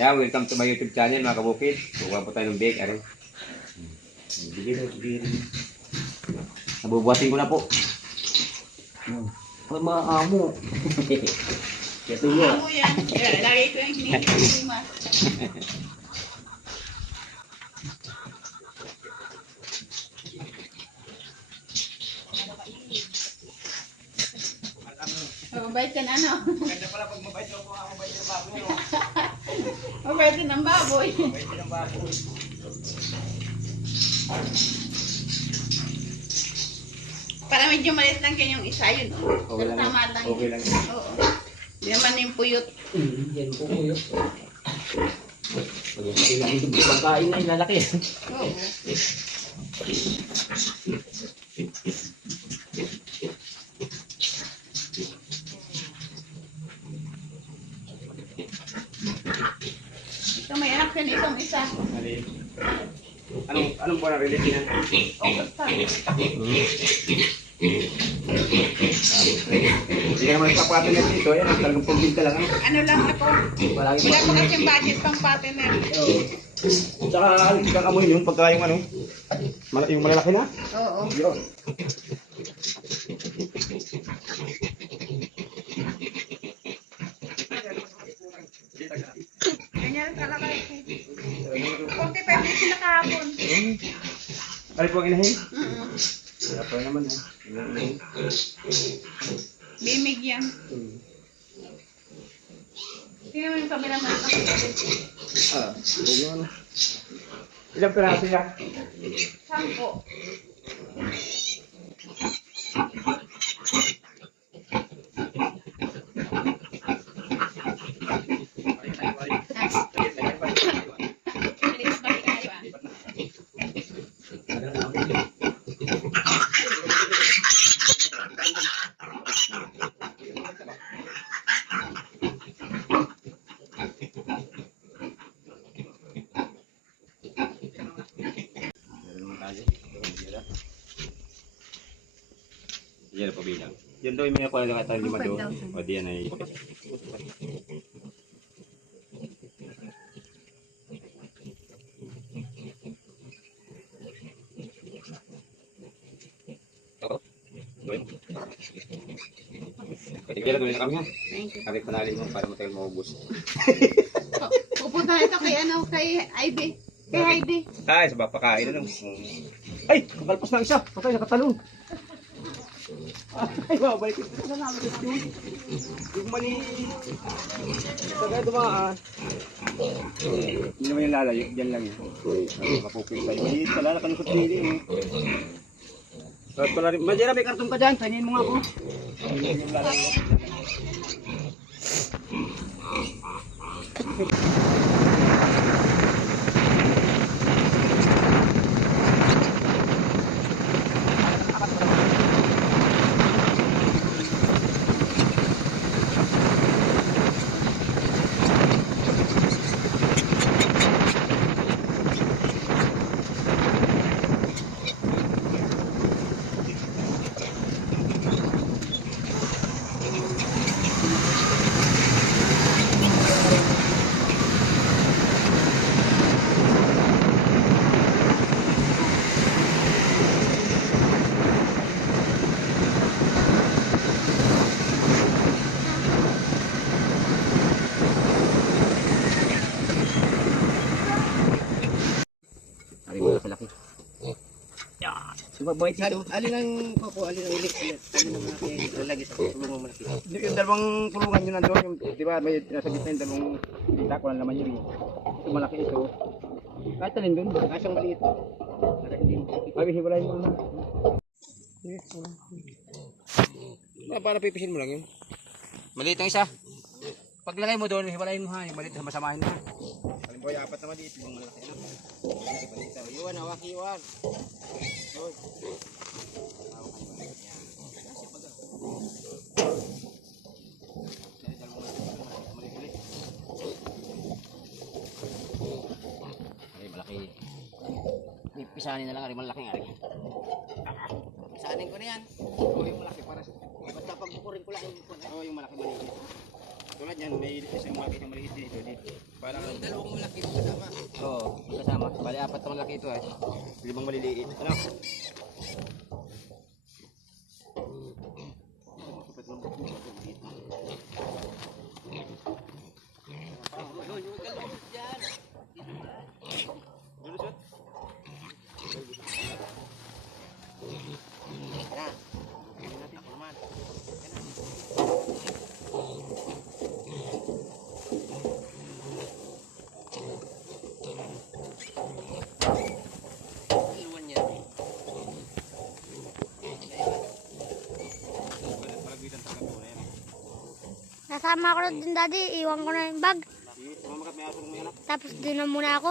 Yeah, welcome to my YouTube channel mga kabukid. Bukuha po tayo ng bake. Aray. Bigyan. Nabubuhatin ko na po. Ay, mga amo. Ito yun. Amo yan. Lagi ko yung hinihima. Mabait ka na, ano? Ganda pala pag mabait ako nga, mabait ng baboy. Mabait ka ng baboy. Mabait ng baboy. Para medyo maliit lang kayo yung isa yun. Okay lang. Tama lang. Okay lang. Oo. Hindi naman yung puyot. Yan po yun. Pag yung pagkain na ilalaki. Oo. Ito may anak yan itong isa. Mali. Anong buwan ang release niya? August pa. Hindi ka naman nagpapatid na dito. Yan, talagang pumbinta lang. Ano lang ako. Palagi Wala pa kasing budget pang partner. Tsaka kang amoy yun pagka yung ano, yung malalaki na. Oo. Yun. Ganyan talaga. 45 minutes na kahapon. Ano po ang inahin? Mm-mm. Wala pa naman ha. Bimig yan. Tingnan mo yung camera man. Ano? Ilang piraso niya? 10. Bilis ba kayo ah? Yan po bilang. Yan daw yung mga kuha lang tayo 5 doon. O diyan ay... Kaya gawin na kami ha. Thank you. Kapit panalin mo para matagal maubos. Pupunta ito kay ano, kay Ivy. Kay Heidi. Ay, sa bapakain na lang. Ay, kakalpas na isa. Patay, nakatalong. Ay, babalik ito. Saan namin ito? Yung mali. Sagay dumaan. Hindi naman yung lalayo. Diyan lang yun. Mapupil tayo. Maliit pala, nakalusot nili. At pala rin. Majera, may kartong ka dyan. Tanyin mo nga ako. Yung lalayo. Ari mo laki-laki. Yan. Subabait siya. Alin ang papo, alin ang ulit. Alin ang malaki. Lalagay sa tulong mo malaki. Yung dalawang pulungan yun nandun, yung, di ba, may nasa gitna yung dalawang kita ko lang naman yun. Ito malaki ito. Kahit alin dun, kasyang maliit. Sabi, hiwalayin mo na. Para pipisin mo lang yun. Maliit ang isa. Paglagay mo doon, hiwalayin mo ha. Yung maliit, masamahin mo ha. Halimbawa, apat na maliit, yung malaki na. Iwan, hawak, iwan. Ay, malaki. Pisanin na lang, ari malaki nga. Pisanin ko na yan. Oh, yung malaki para sa... Basta pagbukurin ko lang yung Oh, yung malaki maliit. Ito Tulad yan, may isang maliit dito. Parang Dalawang malaki kasama. oo, kasama. Bali, 4 na malaki ito eh. 5 maliliit. Ano? Lulusot? Yan. Ako naman. Iwan niya. Palagitan sa kanto na yan. Nasama ko na din daddy, iwan ko na yung bag. Sige, mamakat may aso ng mga anak. Tapos doon na muna ako.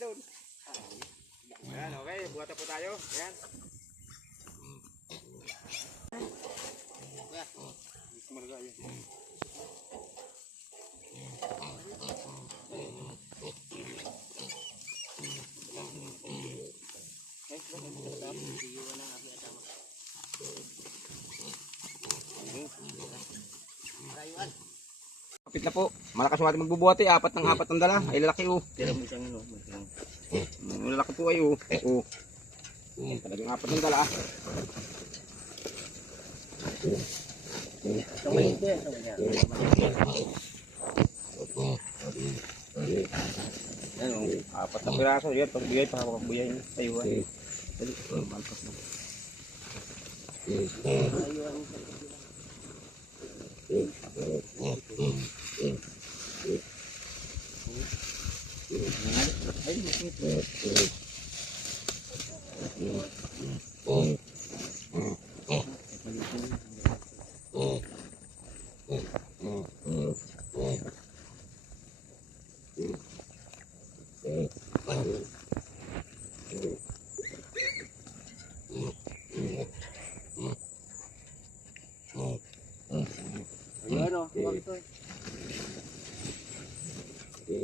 Doon. Ayan, okay. Buhata po tayo. Ayan. Malaga yun. Iwan ang aking asama. Rayuan. Kapit na po. Malakas yung ating magbubuhati. 4 ang dala. Ay lalaki oh. Tira mo isang ano. Lalaki po ay oh. Oh. Talagang 4 ang dala. Isang maliit din. Yan oh. 4 na piraso. Yan. Pagbigay pa ako pagbigay niyo. Tayo ah. Dali. Malpas na. Rayuan. Ayun o.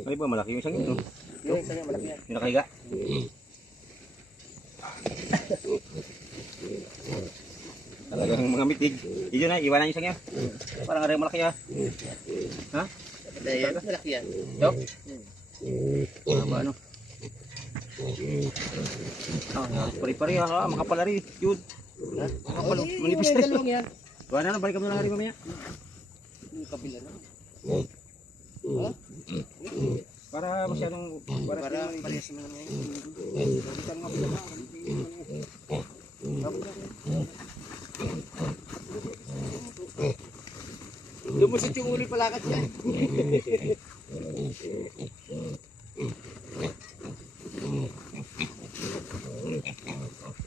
Ay ba malaki yung isang ito. Yung isa niya malaki yan. Yung nakahiga. Talagang mga mitig. Yun na, iwanan yung isang yan. Parang aray malaki ah. Ha? Ayan, malaki yan. Yo. Ano ano? Ah, pari-pari ha, makapalari. Yun. Makapalo, manipis na. Dalawang yan. Wala na, balikan mo na hari mamaya. Yung kabila na. Para masyadong Para parehas mo naman yan. Lumusot yung uli palakat siya.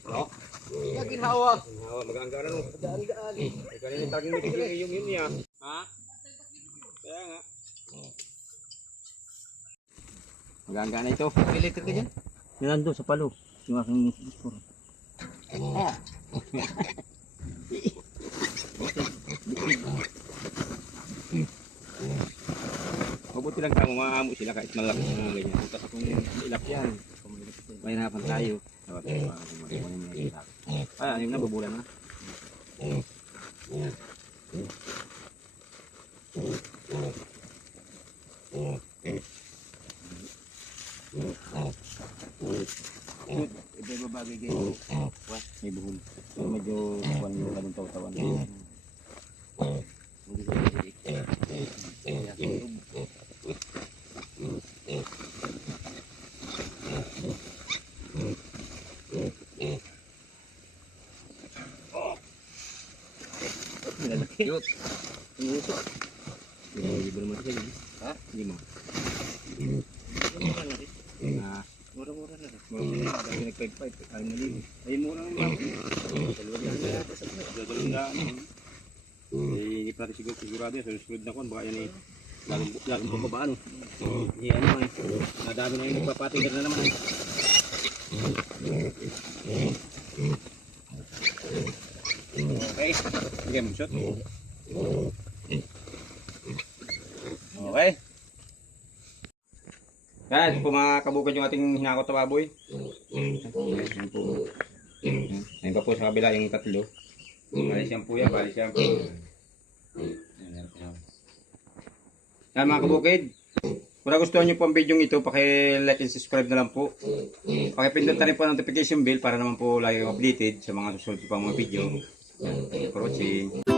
Oh. Yung ginhawa. Hawa mag-aanggaran mo. Daan-daan. Ay kanina taging mitig yung yun niya. Ha? Kaya nga. Mag-aanggaran ito. Electric ka dyan? Yan nando sa palo. Yung aking sport. Ah. Mabuti lang kamo maamo sila kahit malaki sa mga ganyan. Tapos kung ilap yan, mahirapan tayo. Dapat magawa niya sa akin. Ay, yung nabubulan na. Iba bagay kayo. May buhol. So, medyo kuwan yung ganun taw-tawan. Hindi ko cute. Ang uso. Hindi ba naman siya? Ha? Hindi mo. Mura-mura na rin. Dahil nag-5-5. Ay, mali. Ay, mura naman. Dalawang na yata sa mga. Dalawang na. Hindi pa rin sigurado yan. Susunod na ko. Baka yan eh. Lagong pababaan. Yan naman eh. Nadami na yung nagpapatinggan na naman eh. Okay. Sige, mag-shot. Okay. Yan po mga kabukid yung ating hinakot na baboy. Yan po. Yan pa po sa kabila yung tatlo. Bali shampoo yan, bali shampoo. Yan mga kabukid. Kung nagustuhan nyo po ang video ito, paki-like and subscribe na lang po. Pakipindot na rin po ang notification bell para naman po lagi kayong updated sa mga susunod pang mga video. Thank you for watching.